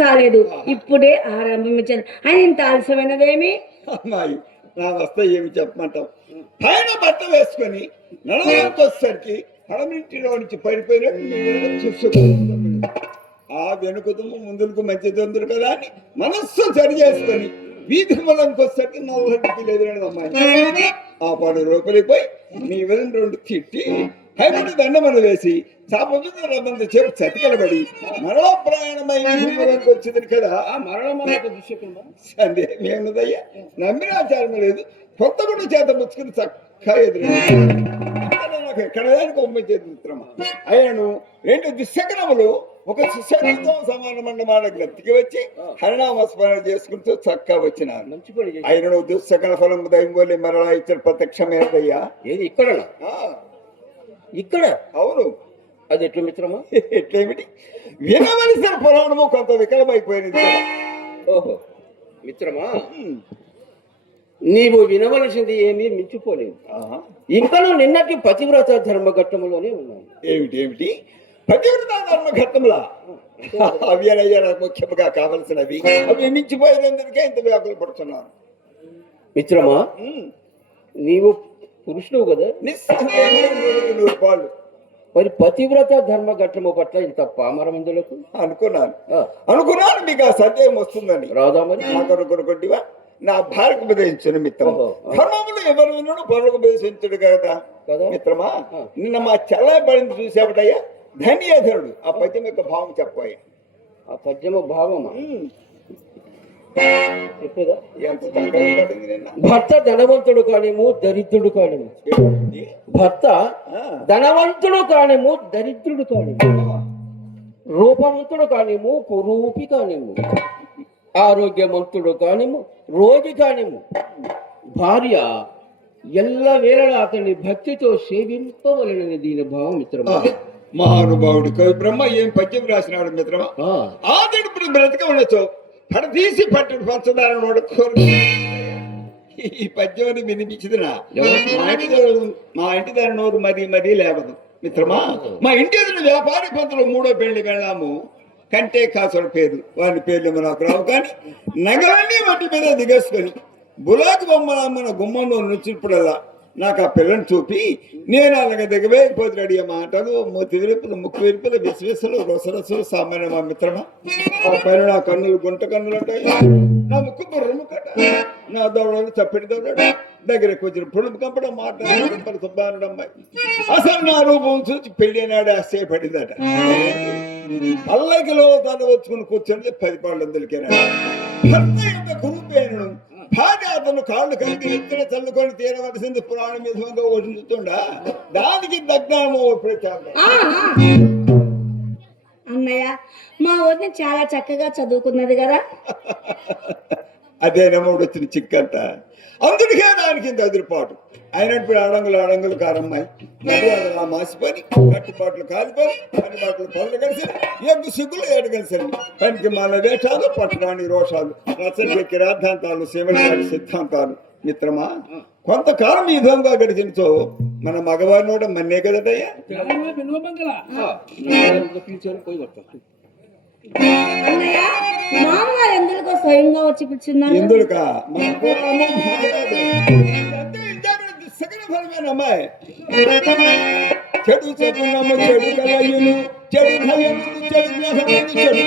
కాలేదు, ఇప్పుడే ఆరంభించాను. ఆయన ఇంత ఆలస్యమైనదేమి? అమ్మాయి నా వస్తా ఏమి చెప్పమంటావు? పైన బట్ట వేసుకొని నడవడానికి వచ్చేసరికి హడమింటిలో నుంచి పడిపోయినట్టు చూసుకుంటుంది. ఆ వెనుకదుము ముందుకు మంచి తొందరు కదా అని మనస్సు సరి చేసుకొని వీధి మొదలకు వచ్చేసరికి నల్లటికి లేదు అమ్మాయి. ఆ 10 రూపాయలు పోయి నీ వదిన 2 తిట్టి హైబడి దండమని వేసి చాపమంది రమ్మంది చెప్పి చతికలబడి మరణ ప్రయాణమై వచ్చింది కదా. సందేహం ఏముందయ్యా, నమ్మినాచారం లేదు. కొత్త కూడా చేత ముచ్చుకుని చక్కగా ఎదురు నాకు ఎక్కడదానికి పంపించేది మిత్రమా. ఆయనను 2 దుశ్శకనములు ఒక సుశక్తితో సమానమన్నమాట గతికి వచ్చి హరినామస్మరణ చేసుకుంటూ చక్కగా వచ్చినారు. మంచి పని. ఆయనను దుశ్శకన ఫలం దైవోలి మరలా ఇచ్చిన ప్రత్యక్షమైనదయ్యా. ఏది ఇక్కడ? ఇక్కడ? అవును. అది ఎట్లు మిత్రమా? ఎట్లేమిటి? వినవలసిన పురాణము కొంత వికలమైపోయినది. ఓహో మిత్రమా, నీవు వినవలసింది ఏమీ మించిపోలేదు. ఇంకా నిన్నటి పతివ్రత ధర్మఘట్టములోనే ఉన్నాను. ఏమిటి ఏమిటి పతివ్రత ధర్మఘట్టములా? అవి అయ్యా ముఖ్యంగా కావలసినవి. అవి మించిపోయేందుకే ఇంత వ్యాకులు పడుతున్నాను. మిత్రమా, నీవు పురుషుడు కదా, పాలు. మరి పతివ్రత ధర్మఘట్టము పట్ల ఇంత పామరమందులకు అనుకున్నాను మీకు ఆ సందేహం వస్తుందని. రాదా మరి? నాకొనుకొనుకుంటివా? నా భార్యకు ఉపదేశించిన మిత్రం ధర్మములు ఎవరు విన్నాడు పరులకు ఉపదేశించుడు కదా మిత్రమా. నిన్న మా చెల్లాయి పడింది చూసాబటయ్యా, ధన్యధరుడు. ఆ పద్యం యొక్క భావం చెప్పాయి. ఆ పద్యము భావమా? చెప్పేదా? భర్త ధనవంతుడు కానిము దరిద్రుడు కానిము. భర్త ధనవంతుడు కానిము దరిద్రుడు కానిము, రూపవంతుడు కానిము కురూపి కానిము, ఆరోగ్యవంతుడు కానిము రోగి కానిము, భార్య ఎల్ల వేళ అతని భక్తితో సేవింపవలనని దీని భావం మిత్రమా. మహానుభావుడు కవి బ్రహ్మ ఏం పద్యం రాసినాడు మిత్రమా. ఆదడు బ్రతక ఉండొచ్చు పడదీసి పట్టు పంచదార నోడుకోరు. ఈ పద్యాన్ని వినిపించింది మా ఇంటి దాని నోరు మరీ లేవదు మిత్రమా. మా ఇంటి ఎదురు వ్యాపారి పంతులు 3వ పెళ్లి వెళ్ళాము. కంటే కాసుల పేరు వారి పేర్లు నాకు రావు, కానీ నగలన్నీ వాటి మీద దిగేసుకొని బులాకి బొమ్మలమ్మన గుమ్మంలో నుంచిప్పుడల్లా నాకు ఆ పిల్లని చూపి నేను అలాగ దిగవేయకపోతున్నాడు. ఆ మాటలు మూతి విరుపులు ముక్కు విరుపులు విశ్వేసులు రొసరసులు సామాన్య మా మిత్రమా. ఆ పైన నా కన్నులు గుంట కన్నులు అంటాయి, నా ముక్కు బుర్రము కట్ట, నా దౌడలు చప్పిడి దౌడాడు, దగ్గరకు వచ్చిన పొడుపు కంపడం మాట్లాడు సుబ్బానుడు అమ్మాయి. అసలు నా రూపం చూసి పెళ్లి నాడు ఆశ్చర్యపడిందట. పల్లకిలో తన వచ్చుకుని కూర్చొని 10 పాళ్ళు దొరికినాడు. భర్త యొక్క కురుపేను భార్య అతను కాళ్ళు కలిగి ఎత్తున చల్లుకొని తీరవలసింది పురాణం విధంగా ఓటుండా దానికి దగ్నమో అన్నయ్య. మా వదిన చాలా చక్కగా చదువుకున్నది కదా. అదే నమ్మడు వచ్చిన చిక్కంత, అందుకే దానికి ఇంత ఎదురుపాటు అయినప్పుడు అడంగులు కారమ్మాయి అలా మాసిపోయి కట్టుబాట్లు కాలిపోయి పని బాటలు పనులు కలిసి ఎగ్గు సిగ్గులు 7 కలిసి పనికి మన వేషాలు పట్టణాన్ని రోషాలు రచనకి రాద్ధాంతాలు శివనాడి సిద్ధాంతాలు. మిత్రమా, కొంతకాలం ఈ విధంగా గడిచినచో మన మగవారిని కూడా మన్నే కదటయ్యా. ఎందుకు స్వయంగా వచ్చి కూర్చున్నారు? ఎందుకా అమ్మాయి చెడు చెడునమ్మ చెడు కలయును చెడు భయమును చెడు గ్రహమును చెడు